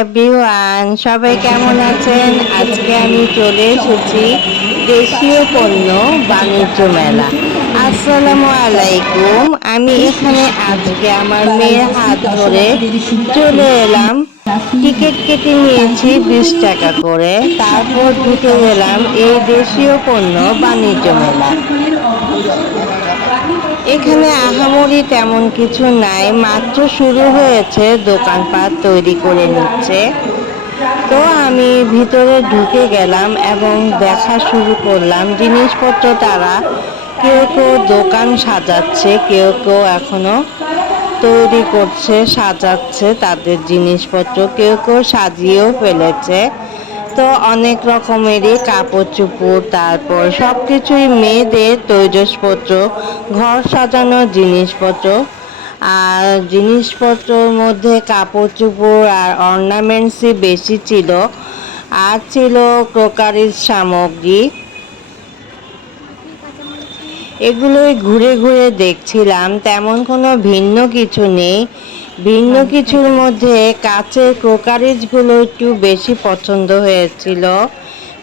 Everyone, সবাই কেমন আছেন? আজকে আমি চলে এসেছি দেশীয় পণ্য বাণিজ্য মেলা। আসসালামু আলাইকুম। আমি এখানে আজকে আমার মেয়ের হাত ধরে চলে এলাম। টিকিট কেটে নিয়েছি 20 টাকা করে। তারপর ঢুকে গেলাম এই দেশীয় পণ্য বাণিজ্য মেলায়। এখানে আহামরি তেমন কিছু নাই, মাত্র শুরু হয়েছে, দোকানপাট তৈরি করে নিচ্ছে। তো আমি ভিতরে ঢুকে গেলাম এবং দেখা শুরু করলাম জিনিসপত্র। তারা কেউ কেউ দোকান সাজাচ্ছে, কেউ কেউ এখনো তৈরি করছে, সাজাচ্ছে তাদের জিনিসপত্র, কেউ কেউ সাজিয়েও ফেলেছে। তো অনেক রকমেরই কাপড় চোপড়, তারপর সবকিছুই মেয়েদের তৈজসপত্র, ঘর সাজানোর জিনিসপত্র। আর জিনিসপত্রের মধ্যে কাপড় চোপড় আর অর্নামেন্টসই বেশি ছিল। আর ছিল ক্রোকারির সামগ্রী। এগুলোই ঘুরে ঘুরে দেখছিলাম, তেমন কোনো ভিন্ন কিছু নেই। ভিন্ন কিছুর মধ্যে কাচের ক্রোকারিজগুলো একটু বেশি পছন্দ হয়েছিল,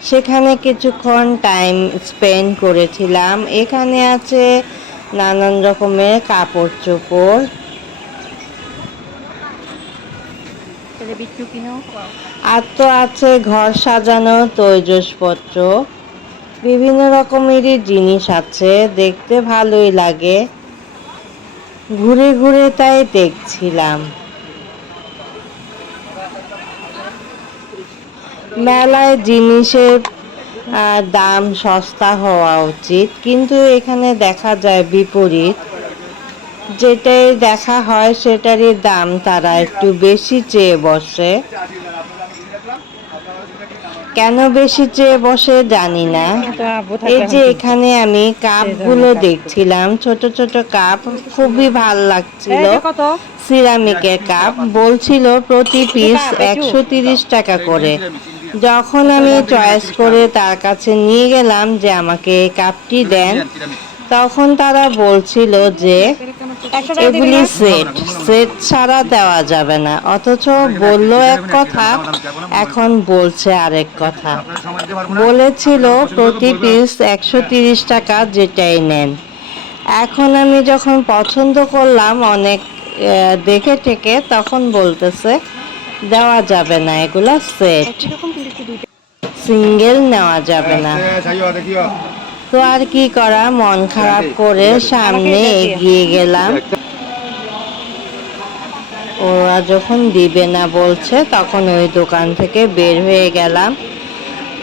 সেখানে কিছুক্ষণ টাইম স্পেন্ড করেছিলাম। এখানে আছে নানান রকমের কাপড় চোপড়। আর তো আছে ঘর সাজানো তৈজসপত্র, বিভিন্ন রকমেরই জিনিস আছে, দেখতে ভালোই লাগে। ঘুরে ঘুরে তাই দেখছিলাম। মেলায় জিনিসের দাম সস্তা হওয়া উচিত, কিন্তু এখানে দেখা যায় বিপরীত। যেটাই দেখা হয় সেটারই দাম তারা একটু বেশি চেয়ে বসে। কেন বেশি চেয়ে বসে জানি না। এই যে এখানে আমি কাপগুলো দেখছিলাম, ছোট ছোট কাপ, খুবই ভাল লাগছিল। সিরামিকের কাপ, বলছিল প্রতি পিস 130 টাকা করে। যখন আমি চয়েস করে তার কাছে নিয়ে গেলাম যে আমাকে এই কাপটি দেন, তখন তারা বলছিল যে এগুলি সেট সেট ছাড়া দেওয়া যাবে না। অথচ বললো এক কথা, এখন বলছে আরেক কথা। বলেছিল প্রতি পিস 130 টাকা, যেটাই নেন। এখন আমি যখন পছন্দ করলাম অনেক দেখে টেকে, তখন বলতেছে দেওয়া যাবে না, এগুলা সেট, সিঙ্গেল নেওয়া যাবে না। তো আর কি করা, মন খারাপ করে সামনে এগিয়ে গেলাম। ওরা যখন দিবে না বলছে, তখন ওই দোকান থেকে বের হয়ে গেলাম।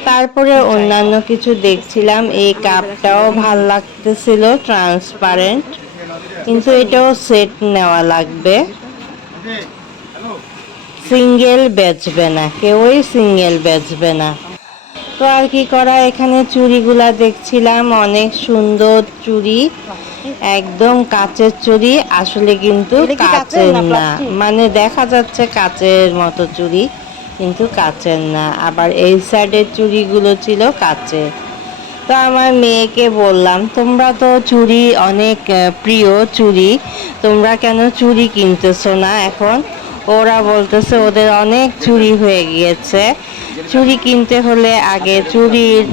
তারপরে অন্যান্য কিছু দেখছিলাম। এই কাপটাও ভাল লাগতেছিল, ট্রান্সপারেন্ট, কিন্তু এটাও সেট নেওয়া লাগবে, সিঙ্গেল বেচবে না, কেউই সিঙ্গেল বেচবে না। তো আর কি করা, এখানে চুড়িগুলা দেখছিলাম, অনেক সুন্দর চুড়ি, একদম কাচের চুড়ি, আসলে কিন্তু কাচের না, মানে দেখা যাচ্ছে কাচের মতো চুড়ি, কিন্তু কাচের না। আবার এই সাইডের চুড়িগুলো ছিল কাচের। তো আমার মেয়েকে বললাম, তোমরা তো চুড়ি অনেক প্রিয় চুড়ি, তোমরা কেন চুড়ি কিনতেছো না এখন? ওরা বলতেছে ওদের অনেক চুড়ি হয়ে গিয়েছে, চুড়ি কিনতে হলে আগে চুড়ির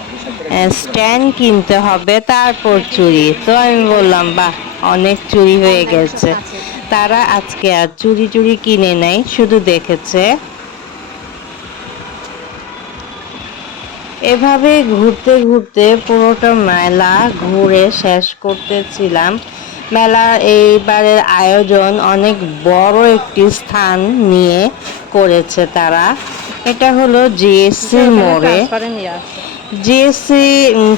স্ট্যান্ড কিনতে হবে, তারপর চুড়ি। তো আমি বললাম বাহ, অনেক চুড়ি হয়ে গেছে। তারা আজকে আর চুড়ি চুড়ি কিনে নেয়, শুধু দেখেছে। এভাবে ঘুরতে ঘুরতে পুরোটা মেলা ঘুরে শেষ করতেছিলাম। মেলার এইবারের আয়োজন অনেক বড় একটি স্থান নিয়ে করেছে তারা। এটা হলো জিএসসি মোড়ে। জিএসসি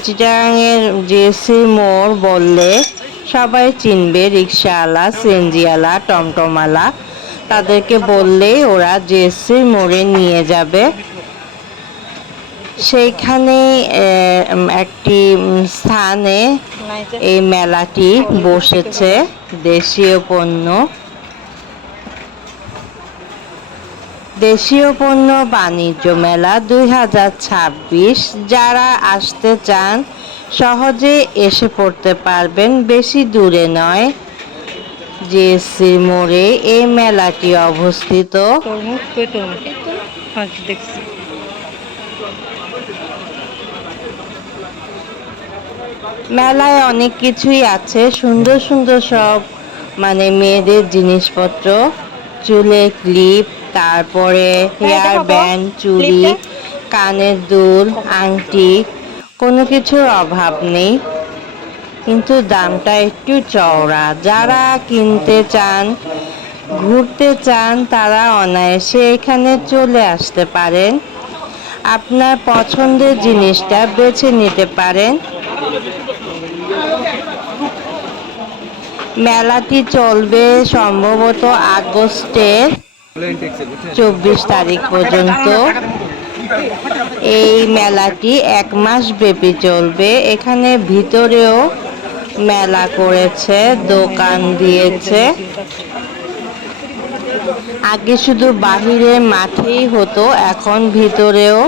চিটাগাংয়ের জিএসসি মোড় বললে সবাই চিনবে, রিক্সাওয়ালা, সিএনজিওয়ালা, টমটমওয়ালা, তাদেরকে বললেই ওরা জিএসসি মোড়ে নিয়ে যাবে। সেইখানে একটি স্থানে এই মেলাটি বসেছে, দেশীয় পণ্য, দেশীয় পণ্য বাণিজ্য মেলা 2026। যারা আসতে চান সহজে এসে পড়তে পারবেন, বেশি দূরে নয়। জিএসসি মোড়ে এই মেলাটি অবস্থিত। দেখছি। মেলায় অনেক কিছুই আছে, সুন্দর সুন্দর সব মানে মেয়েদের জিনিসপত্র, চুলে ক্লিপ, তারপরে হেয়ার ব্যান্ড, চুড়ি, কানের দুল, আংটি, কোনো কিছুর অভাব নেই, কিন্তু দামটা একটু চওড়া। যারা কিনতে চান, ঘুরতে চান, তারা অনায়াসে এখানে চলে আসতে পারেন, আপনার পছন্দের জিনিসটা বেছে নিতে পারেন। মেলাটি চলবে সম্ভবত আগস্টের 24 তারিখ পর্যন্ত। এই মেলাটি 1 মাস ব্যাপী চলবে। এখানে ভিতরেও মেলা করেছে, দোকান দিয়েছে। আগে শুধু বাহিরে মাঠেই হতো, এখন ভিতরেও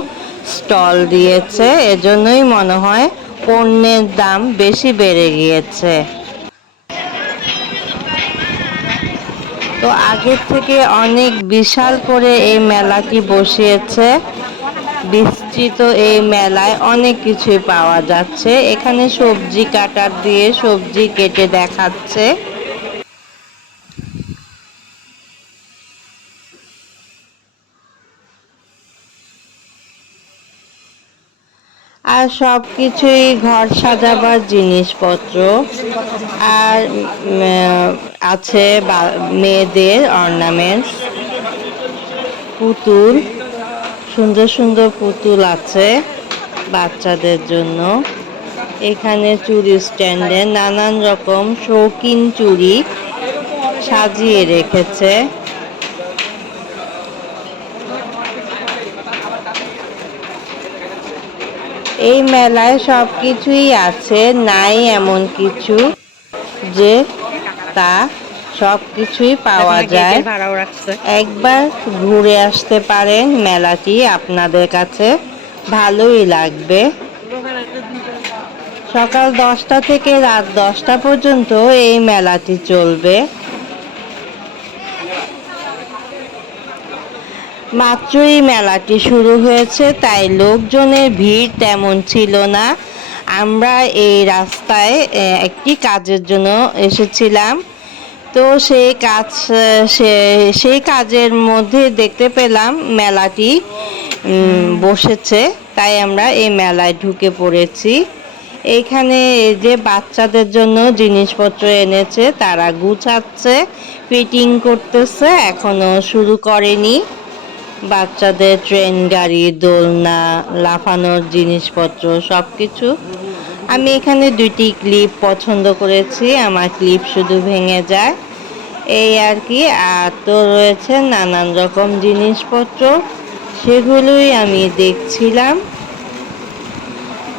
স্টল দিয়েছে, এজন্যই মনে হয় পণ্যের দাম বেশি বেড়ে গিয়েছে। তো আগের থেকে অনেক বিশাল করে এই মেলাটি বসিয়েছে। বিস্তৃত এই মেলায় অনেক কিছুই পাওয়া যাচ্ছে। এখানে সবজি কাটার দিয়ে সবজি কেটে দেখাচ্ছে। আর সব কিছুই ঘর সাজাবার জিনিসপত্র, আর আছে মেয়েদের অর্নামেন্টস, পুতুল, সুন্দর সুন্দর পুতুল আছে বাচ্চাদের জন্য। এখানে চুড়ি স্ট্যান্ডে নানান রকম শৌখিন চুড়ি সাজিয়ে রেখেছে। এই মেলায় সব কিছুই আছে, নাই এমন কিছু যে তা সব কিছুই পাওয়া যায়। একবার ঘুরে আসতে পারেন, মেলাটি আপনাদের কাছে ভালোই লাগবে। সকাল 10টা থেকে রাত 10টা পর্যন্ত এই মেলাটি চলবে। মাত্রই মেলাটি শুরু হয়েছে, তাই লোকজনের ভিড় তেমন ছিল না। আমরা এই রাস্তায় একটি কাজের জন্য এসেছিলাম, তো সেই কাজের মধ্যে দেখতে পেলাম মেলাটি বসেছে, তাই আমরা এই মেলায় ঢুকে পড়েছি। এইখানে এই যে বাচ্চাদের জন্য জিনিসপত্র এনেছে, তারা গুছাচ্ছে, ফিটিং করতেছে, এখনো শুরু করেনি। বাচ্চাদের ট্রেন গাড়ি, দোলনা, লাফানোর জিনিসপত্র সব কিছু। আমি এখানে 2টি ক্লিপ পছন্দ করেছি, আমার ক্লিপ শুধু ভেঙে যায়, এই আর কি। আর তো রয়েছে নানান রকম জিনিসপত্র, সেগুলোই আমি দেখছিলাম।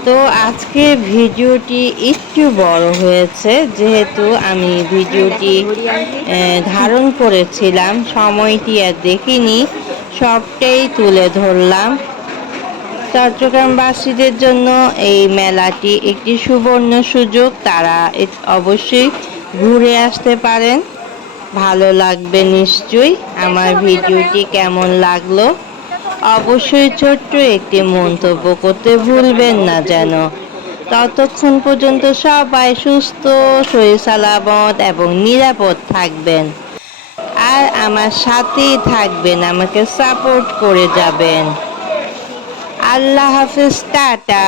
তো আজকে ভিডিওটি একটু বড় হয়েছে, যেহেতু আমি ভিডিওটি ধারণ করেছিলাম, সময়টি আর দেখিনি, সবটাই তুলে ধরলাম। চট্টগ্রামবাসীদের জন্য এই মেলাটি একটি সুবর্ণ সুযোগ, তারা অবশ্যই ঘুরে আসতে পারেন, ভালো লাগবে নিশ্চয়ই। আমার ভিডিওটি কেমন লাগলো অবশ্যই ছোট্ট একটি মন্তব্য করতে ভুলবেন না যেন। ততক্ষণ পর্যন্ত সবাই সুস্থ, শরীর সালামত এবং নিরাপদ থাকবেন, আর আমার সাথেই থাকবেন, আমাকে সাপোর্ট করে যাবেন। আল্লাহ হাফেজ, টাটা।